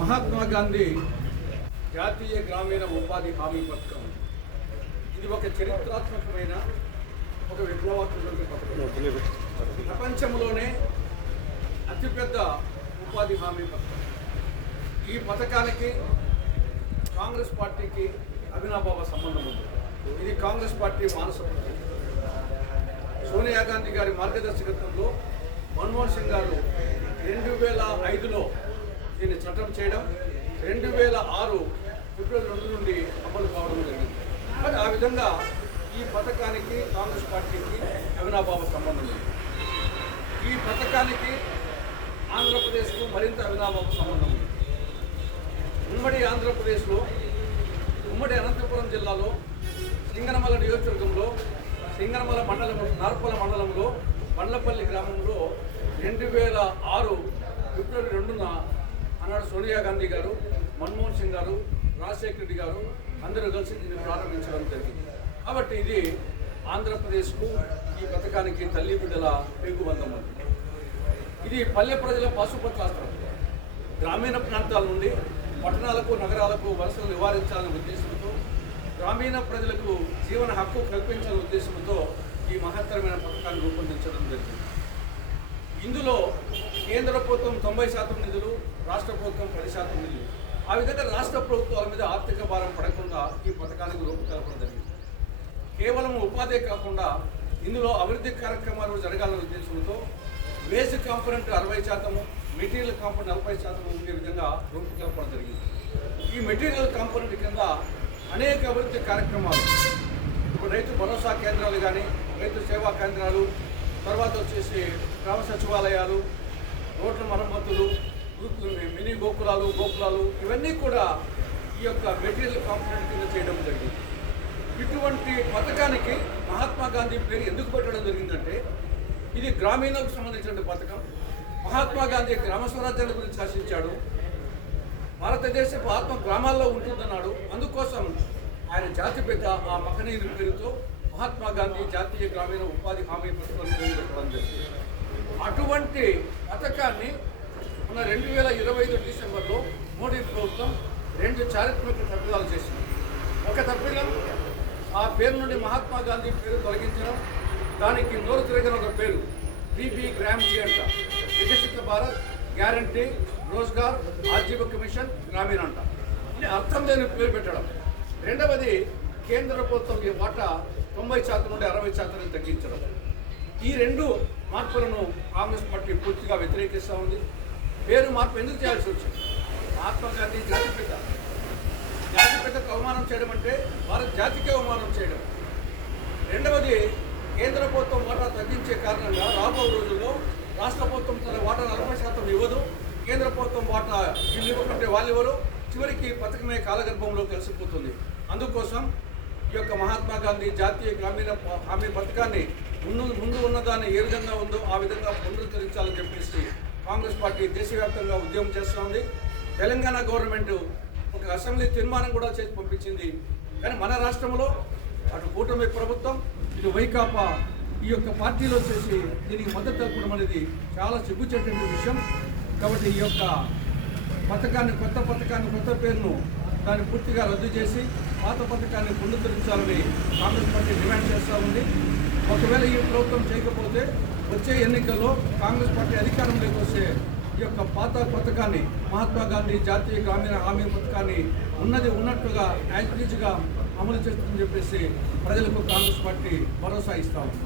మహాత్మా గాంధీ జాతీయ గ్రామీణ ఉపాధి హామీ పథకం ఇది ఒక చరిత్రాత్మకమైన ఒక విప్లవాత్మక పథకం. ప్రపంచంలోనే అతిపెద్ద ఉపాధి హామీ పథకం. ఈ పథకానికి కాంగ్రెస్ పార్టీకి అవినాభావ సంబంధం ఉంది. ఇది కాంగ్రెస్ పార్టీ మానస పథకం. సోనియా గాంధీ గారి మార్గదర్శకత్వంలో మన్మోహన్ సింగ్ గారు 2005లో దీన్ని చట్టం చేయడం, 2006 ఫిబ్రవరి 2 నుండి అమలు కావడం జరిగింది. మరి ఆ విధంగా ఈ పథకానికి కాంగ్రెస్ పార్టీకి అవినాభావ సంబంధం ఉంది. ఈ పథకానికి ఆంధ్రప్రదేశ్కు మరింత అవినాభావ సంబంధం ఉంది. ఉమ్మడి ఆంధ్రప్రదేశ్లో ఉమ్మడి అనంతపురం జిల్లాలో సింగనమల నియోజకవర్గంలో సింగనమల మండలం నార్పల మండలంలో బండ్లపల్లి గ్రామంలో 2006 ఫిబ్రవరి 2న ఆనాడు సోనియా గాంధీ గారు, మన్మోహన్ సింగ్ గారు, రాజశేఖర రెడ్డి గారు అందరూ కలిసి దీన్ని ప్రారంభించడం జరిగింది. కాబట్టి ఇది ఆంధ్రప్రదేశ్కు ఈ పథకానికి తల్లి బిడ్డల పేగుబంధం. ఇది పల్లె ప్రజల పశుపతాస్త్రం. గ్రామీణ ప్రాంతాల నుండి పట్టణాలకు నగరాలకు వలసలు నివారించాలనే ఉద్దేశంతో, గ్రామీణ ప్రజలకు జీవన హక్కు కల్పించాలనే ఉద్దేశంతో ఈ మహత్తరమైన పథకాన్ని రూపొందించడం జరిగింది. ఇందులో కేంద్ర ప్రభుత్వం 90% నిధులు, రాష్ట్ర ప్రభుత్వం 10% నిధులు. ఆ విధంగా రాష్ట్ర ప్రభుత్వాల మీద ఆర్థిక భారం పడకుండా ఈ పథకానికి రూపకల్పన జరిగింది. కేవలం ఉపాధి కాకుండా ఇందులో అభివృద్ధి కార్యక్రమాలు జరగాలనే ఉద్దేశంతో బేసిక్ కాంపోనెంట్ 60%, మెటీరియల్ కాంపోనెంట్ 40% ఉండే విధంగా రూపకల్పన జరిగింది. ఈ మెటీరియల్ కాంపోనెంట్ కింద అనేక అభివృద్ధి కార్యక్రమాలు, ఇప్పుడు రైతు భరోసా కేంద్రాలు కానీ, రైతు సేవా కేంద్రాలు, తర్వాత వచ్చేసి గ్రామ సచివాలయాలు, రోడ్ల మరమ్మతులు, మినీ గోకులాలు ఇవన్నీ కూడా ఈ యొక్క మెటీరియల్ కాంపోనెంట్ కింద చేయడం జరిగింది. ఇటువంటి పథకానికి మహాత్మా గాంధీ పేరు ఎందుకు పెట్టడం జరిగిందంటే, ఇది గ్రామీణకు సంబంధించిన పథకం. మహాత్మా గాంధీ గ్రామ స్వరాజ్యాన్ని గురించి శాసించాడు. భారతదేశపు ఆత్మ గ్రామాల్లో ఉంటుందన్నాడు. అందుకోసం ఆయన జాతిపిత ఆ మహనీయుని పేరుతో మహాత్మా గాంధీ జాతీయ గ్రామీణ ఉపాధి హామీ పథకాన్ని పేరు పెట్టడం జరిగింది. అటువంటి పథకాన్ని మన 2025 డిసెంబర్లో మోడీ ప్రభుత్వం 2 చారిత్రక తప్పిదాలు చేసింది. ఒక తప్పిదం ఆ పేరు నుండి మహాత్మా గాంధీ పేరు తొలగించడం, దానికి నోరు తిరగని ఒక పేరు బీబీ గ్రామ్జీ అంట, వికసిత భారత్ గ్యారంటీ రోజ్గార్ ఆజీవిక మిషన్ గ్రామీణ అంట. ఇది అర్థం లేని పేరు పెట్టడం. రెండవది కేంద్ర ప్రభుత్వం ఈ వాటా 90% నుండి 60% తగ్గించడం. ఈ 2 మార్పులను కాంగ్రెస్ పార్టీ పూర్తిగా వ్యతిరేకిస్తూ ఉంది. పేరు మార్పు ఎందుకు చేయాల్సి వచ్చింది? మహాత్మా గాంధీ జాతిపితకు అవమానం చేయడం అంటే భారత జాతికే అవమానం చేయడం. రెండవది కేంద్ర ప్రభుత్వం వాటా తగ్గించే కారణంగా రాబో రోజుల్లో రాష్ట్ర ప్రభుత్వం తన వాటా 40% ఇవ్వదు, కేంద్ర ప్రభుత్వం వాటా వీళ్ళు ఇవ్వకుంటే వాళ్ళు ఇవ్వరు, చివరికి పథకమే కాలగర్భంలో కలిసిపోతుంది. అందుకోసం ఈ యొక్క మహాత్మా గాంధీ జాతీయ గ్రామీణ హామీ పథకాన్ని ముందు ఉన్నదాన్ని ఏ విధంగా ఉందో ఆ విధంగా పునరుద్ధరించాలని చెప్పేసి కాంగ్రెస్ పార్టీ దేశవ్యాప్తంగా ఉద్యమం చేస్తూ ఉంది. తెలంగాణ గవర్నమెంట్ ఒక అసెంబ్లీ తీర్మానం కూడా చేసి పంపించింది. కానీ మన రాష్ట్రంలో అటు కూటమి ప్రభుత్వం, ఇటు వైకాపా ఈ యొక్క పార్టీలో చేసి దీనికి మద్దతు తెలపడం అనేది చాలా సిగ్గుచేటటువంటి విషయం. కాబట్టి ఈ యొక్క కొత్త పథకాన్ని కొత్త పేరును దాన్ని పూర్తిగా రద్దు చేసి పాత పథకాన్ని పునరుద్ధరించాలని కాంగ్రెస్ పార్టీ డిమాండ్ చేస్తూ ఉంది. ఒకవేళ ఈ ప్రభుత్వం చేయకపోతే వచ్చే ఎన్నికల్లో కాంగ్రెస్ పార్టీ అధికారంలోకి వస్తే ఈ యొక్క పాత పథకాన్ని మహాత్మా గాంధీ జాతీయ గ్రామీణ హామీ పథకాన్ని ఉన్నట్టుగా యాజ్ గా అమలు చేస్తుందని చెప్పేసి ప్రజలకు కాంగ్రెస్ పార్టీ భరోసా ఇస్తా ఉంది.